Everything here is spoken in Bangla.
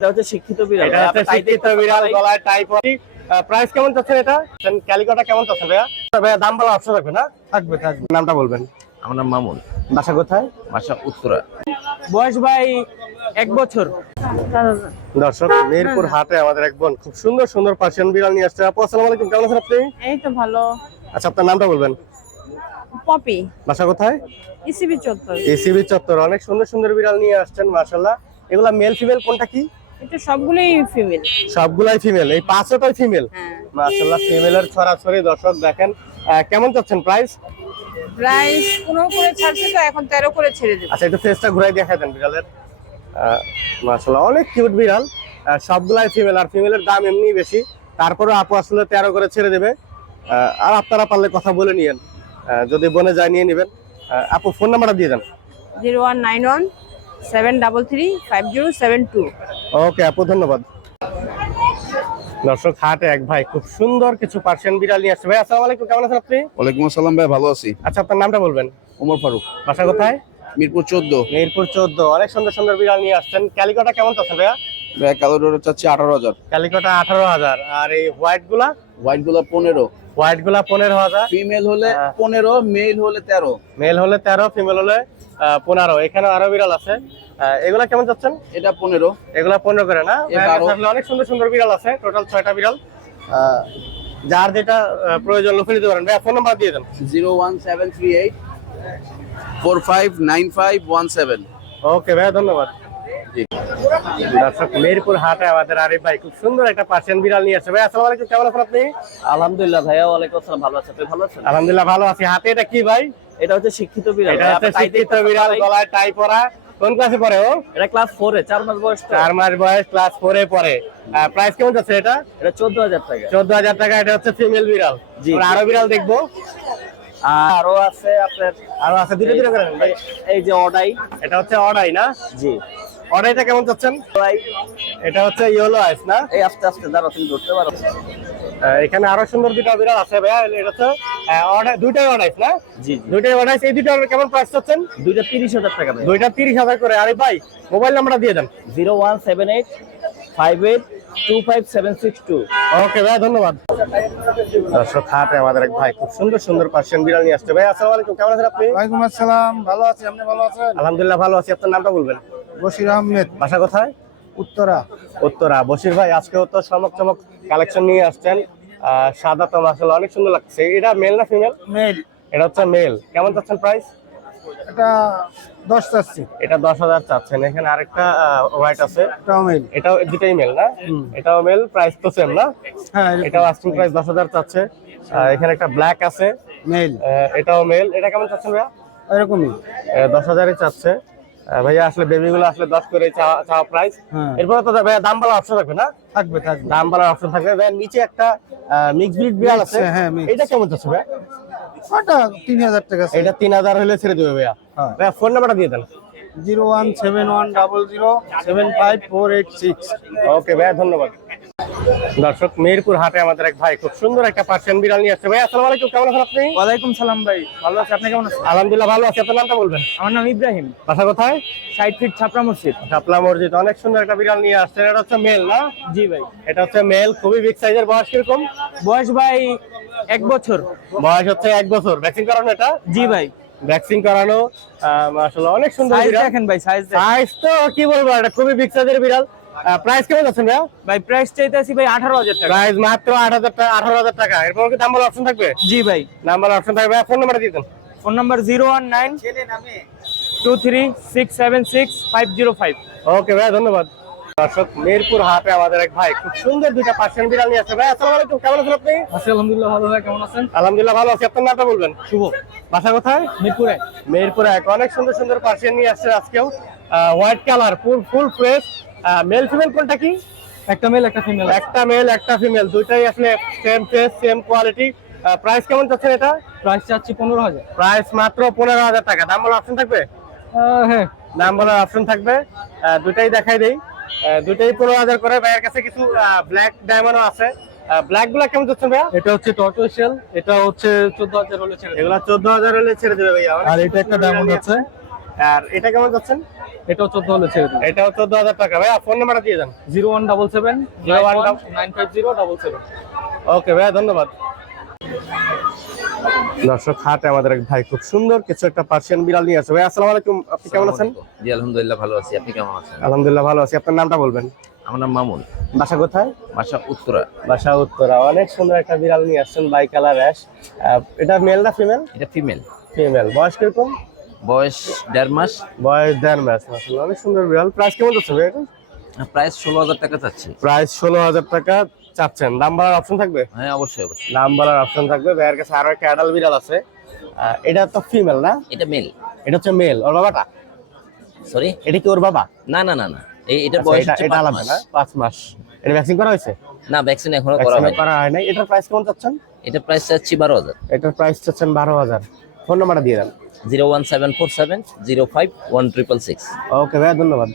এটা হচ্ছে শিক্ষিত বিড়াল। এটা হচ্ছে শিক্ষিত বিড়াল গলায় টাইপ প্রাইস কেমন চাচ্ছেন এটা? ক্যালিকোটা কেমন চাচ্ছেন ভাইয়া? ভাইয়া দাম বলা অপশন থাকবে না? থাকবে থাকবে। নামটা বলবেন। আমার নাম মামুন। বাসা কোথায়? বাসা উত্তরা। বয়স ভাই এক বছর। দর্শক মিরপুর হাটে আমাদের এক বোন খুব সুন্দর সুন্দর পার্সিয়ান বিড়াল নিয়ে আসছে। আপু আসসালামু আলাইকুম কেমন আছেন আপনি? এই তো ভালো। আচ্ছা আপনার নামটা বলবেন? পপি। বাসা কোথায়? ইসিবি চত্বর। এসিবি চত্বর। অনেক সুন্দর সুন্দর বিড়াল নিয়ে আসছেন মাশাল্লাহ এগুলা মেল ফিমেল কোনটা কি? এটা সবগুলোই ফিমেল সবগুলাই ফিমেল এই পাঁচটাই ফিমেল হ্যাঁ। মাশাল্লাহ ফিমেলের ছড়াছড়ি দর্শক দেখেন কেমন চাচ্ছেন প্রাইস প্রাইস পনেরো করে ছাড়ছে তো এখন তেরো করে ছেড়ে দেবে। আচ্ছা একটু ফেসটা ঘুরাই দেখাই দেন বিড়ালের। মাশাল্লাহ অনেক কিউট বিড়াল। সবগুলাই ফিমেল আর ফিমেলের দাম এমনি বেশি। তারপরে আপু আসলে তেরো করে ছেড়ে দেবে। আর আপনারা পারলে কথা বলে নিয়েন। যদি বনে যায় নিয়ে নেবেন। আপু ফোন নাম্বারটা দিয়ে দেন। Zero one nine one seven double three five zero seven two. Okay আপু ধন্যবাদ। দর্শক হাটে এক ভাই খুব সুন্দর কিছু পার্সিয়ান বিড়াল নিয়ে আসছে। ভাই আসসালামু আলাইকুম কেমন আছেন আপনি? ওয়ালাইকুম আসসালাম ভাই ভালো আছি। আচ্ছা আপনার নামটা বলবেন? ওমর ফারুক। বাসা কোথায়? মিরপুর চোদ্দ। মিরপুর চোদ্দ। অনেক সুন্দর সুন্দর বিড়াল নিয়ে আসছেন। ক্যালিকোটা কেমন চাচ্ছেন ভাইয়া? ভাই কালো ডোরে চাচ্ছি আঠারো হাজার। ক্যালিকোটা আঠারো হাজার। আর এই হোয়াইটগুলা হোয়াইটগুলো পনেরো। হোয়াইটগুলা পনেরো হাজার। ফিমেল হলে হ্যাঁ। পনেরো মেল হলে তেরো। মেল হলে তেরো ফিমেল হলে পনেরো। এখানে আরও বিড়াল আছে। এগুলা কেমন যাচ্ছেন? এটা পনেরো। এগুলা পনেরো করে না? অনেক সুন্দর সুন্দর বিড়াল আছে। টোটাল ছয়টা বিড়াল। যার যেটা প্রয়োজন লিখে দিতে পারেন। ভাইয়া ফোন নাম্বার দিয়ে দেন। Zero one seven three eight four five nine five one seven. Okay ভাইয়া ধন্যবাদ। জি। দর্শক মিরপুর হাটে আমাদের আরিফ ভাই খুব সুন্দর একটা পার্সিয়ান বিড়াল নিয়ে আসছে। ভাই আসসালামু আলাইকুম। কেমন আছেন আপনি? আলহামদুলিল্লাহ ভাইয়া ওয়ালাইকুম আসসালাম। ভালো আছেন? আপনি ভালো আছেন? আলহামদুলিল্লাহ ভালো আছি। হাতে এটা কি ভাই? এটা হচ্ছে শিক্ষিত বিড়াল। এটা হচ্ছে শিক্ষিত বিড়াল গলায় টাই পরা। কোন ক্লাসে পড়ে ও? এটা ক্লাস ফোরে চার মাস বয়স তো। চার মাস বয়স ক্লাস ফোরে পড়ে। প্রাইস কেমন যাচ্ছে এটা? এটা চোদ্দ হাজার টাকা। চোদ্দ হাজার টাকা এটা হচ্ছে ফিমেল বিড়াল। আমরা আরও বিড়াল দেখব। আরও আছে আপনার আরও আছে করেন এই- যে অডাই। এটা হচ্ছে অডাই না? জি। অডাইটা কেমন চাচ্ছেন? ভাই এটা হচ্ছে ইয়েলো আইস না? এই আস্তে আস্তে দাঁড়া তুমি ধরতে পারো। এখানে আরও সুন্দর দুটো বিড়াল আছে ভাইয়া এটা অডাই- দুইটাই অডাইস না? জি জি। দুইটাই অডাইস এই দুটো কেমন প্রাইস চাচ্ছেন? দুইটা তিরিশ হাজার টাকা ভাই। দুইটা তিরিশ হাজার করে। আরে ভাই মোবাইল নাম্বারটা দিয়ে দেন। Zero one seven eight five eight two five seven six two. Okay ভাই ধন্যবাদ। দর্শক হাটে আমাদের এক ভাই খুব সুন্দর সুন্দর পার্সিয়ান বিড়াল নিয়ে আসছে। ভাই আসসালামু আলাইকুম কেমন আছেন আপনি? ওয়ালাইকুম আসসালাম ভালো আছি। আপনি ভালো আছেন? আলহামদুলিল্লাহ ভালো আছি। আপনার নামটা বলবেন? বশির আহমেদ। বাসা কোথায়? উত্তরা। উত্তরা। বশির ভাই আজকেও তো চমক চমক কালেকশন নিয়ে আসছেন। সাদা তো আসলে অনেক সুন্দর লাগছে। এটা মেল না ফিমেল মেল এটা হচ্ছে মেল কেমন চাচ্ছেন প্রাইস এটা দশ চাচ্ছি। এটা দশ হাজার চাচ্ছেন। এখানে আরেকটা হোয়াইট আছে। এটাও মেল এটাও দুটাই মেল না? এটাও মেল প্রাইস তো সেম না? হ্যাঁ এটাও আস্কিং প্রাইস দশ হাজার চাচ্ছে। এখানে একটা ব্ল্যাক আছে। মেল এটাও মেল এটা কেমন চাচ্ছেন ভাইয়া? এরকমই। দশ হাজারই চাচ্ছে। ভাইয়া আসলে বেবিগুলো আসলে দশ করে চাওয়া প্রাইস হ্যাঁ। এরপরে তো ভাইয়া দাম বলার অপশন থাকবে না? থাকবে থাকবে। দাম বলার অপশন থাকবে। ভাইয়া নিচে একটা মিক্স ব্রিড বিড়াল আছে। হ্যাঁ, এটা কেমন চাচ্ছে ভাইয়া? ওটা তিন হাজার টাকা এটা তিন হাজার হলে ছেড়ে দেবে ভাইয়া। হ্যাঁ। ভাইয়া ফোন নাম্বারটা দিয়ে দেন। Zero one seven one double zero seven five four eight six. Okay ভাইয়া ধন্যবাদ। দর্শক মিরপুর হাটে আমাদের এক ভাই খুব সুন্দর একটা পার্সিয়ান বিড়াল নিয়ে আসছে। ভাই আসসালামু আলাইকুম কেমন আছেন আপনি? ওয়ালাইকুম সালাম ভাই ভালো আছি আপনি কেমন আছেন? আলহামদুলিল্লাহ ভালো আছি আপনার নামটা বলবেন? আমার নাম ইব্রাহিম। বাসা কোথায়? ষাট ফিট ছাপড়া মসজিদ। শাপলা মসজিদ অনেক সুন্দর একটা বিড়াল নিয়ে আসছে এটা হচ্ছে মেল না? জি ভাই। এটা হচ্ছে মেল খুবই বিগ সাইজের বয়স কীরকম? বয়স ভাই এক বছর। বয়স হচ্ছে এক বছর। ভ্যাকসিন করানো এটা? জি ভাই। ভ্যাকসিন করানো আসলে অনেক সুন্দর বিড়াল। দেখেন ভাই সাইজ সাইজ তো কি বলব এটা খুবই বিগ সাইজের বিড়াল। প্রাইস কেমন যাচ্ছে ভাইয়া? ভাই প্রাইস চাইতেছি ভাই আঠারো হাজার টাকা। প্রাইস মাত্র আট হাজার টাকা আঠারো হাজার টাকা। এরপর কি দাম বলার অপশন থাকবে? জি ভাই। নাম্বার অপশন থাকবে। ফোন নাম্বার দিয়ে দেন। Phone number zero one nine two three six seven six five zero five okay ভাই ধন্যবাদ। দর্শক মিরপুর হাটে আমাদের এক ভাই খুব সুন্দর দুইটা পার্সিয়ান বিড়াল নিয়ে আসছে। ভাই আসসালামু আলাইকুম। কেমন আছেন আপনি? আছি আলহামদুলিল্লাহ ভালো। ভাই কেমন আছেন? আলহামদুলিল্লাহ ভালো আছি। আপনার নামটা বলবেন? শুভ। বাসা কোথায়? মিরপুরে। মেহেরপুরে এক অনেক সুন্দর সুন্দর পার্সিয়ান নিয়ে আসছে আজকেও। White colour full full fresh male female কোনটা কি? একটা মেল একটা ফিমেল একটা মেল একটা ফিমেল দুইটাই আসলে same face same quality price কেমন চাচ্ছেন এটা? প্রাইস চাচ্ছি পনেরো হাজার। প্রাইস মাত্র পনেরো হাজার টাকা। দাম বলার অপশন থাকবে? হ্যাঁ। দাম বলার অপশন থাকবে। আহ, দুইটাই দেখাই দেই। আহ, দুইটাই পনেরো হাজার করে। ভাইয়ের কাছে কিছু ব্ল্যাক ডায়মন্ডও আছে। ব্ল্যাকগুলা কেমন চাচ্ছেন ভাইয়া? এটা হচ্ছে টর্টোশেল এটা হচ্ছে চোদ্দ হাজার হলে ছেড়ে দেব। এগুলা চোদ্দ হাজার হলে ছেড়ে দেবে ভাইয়া। আর এটা একটা ডায়মন্ড আছে। আর এটা কেমন যাচ্ছেন এটাও চোদ্দ হলে ছেড়ে দেবো এটাও চোদ্দ হাজার টাকা। ভাইয়া ফোন নাম্বারটা দিয়ে দেন। Zero one double seven Zero one double- nine five zero double seven. Okay ভাইয়া ধন্যবাদ। দর্শক হাটে আমাদের এক ভাই খুব সুন্দর কিছু একটা পার্সিয়ান বিড়াল নিয়ে আছে ভাই আসসালামু আলাইকুম। আপনি কেমন আছেন? জি আলহামদুলিল্লাহ ভালো আছি। আপনি কেমন আছেন? আলহামদুলিল্লাহ ভালো আছি। আপনার নামটা বলবেন? আমার নাম মামুন। বাসা কোথায়? বাসা উত্তরা। বাসা উত্তরা। অনেক সুন্দর একটা বিড়াল নিয়ে আসছেন বাই কালার অ্যাশ এটা মেল না ফিমেল এটা ফিমেল ফিমেল বয়স কীরকম? বয়স দেড় মাস। বয়স দেড় মাস মাসাল্লাহ অনেক সুন্দর বিড়াল। প্রাইস কেমন যাচ্ছে ভাই এটা? প্রায় ষোলো হাজার টাকা চাচ্ছি। প্রাইস ষোলো হাজার টাকা চাচ্ছেন। দাম বলার অপশন থাকবে? হ্যাঁ অবশ্যই অবশ্যই। দাম বলার অপশন থাকবে। ভাইয়ের কাছে আরও একটা অ্যাডাল বিড়াল আছে। এটা তো ফিমেল না? এটা মেল এটা হচ্ছে মেল ওর বাবাটা? সরি এটা কি ওর বাবা? না না না না। এই এটার আচ্ছা, বয়স এটা এটা পাঁচ আলাদা মাস। না? পাঁচ মাস। এটা ভ্যাকসিন করা হয়েছে? না ভ্যাকসিন এখনও করা করা হয় নাই। এটার প্রাইস কেমন চাচ্ছেন? এটা প্রাইস চাচ্ছি বারো হাজার। এটার প্রাইস চাচ্ছেন বারো হাজার। ফোন নাম্বারটা দিয়ে দেন। Zero one seven four seven zero five one triple six. Okay ভাইয়া ধন্যবাদ।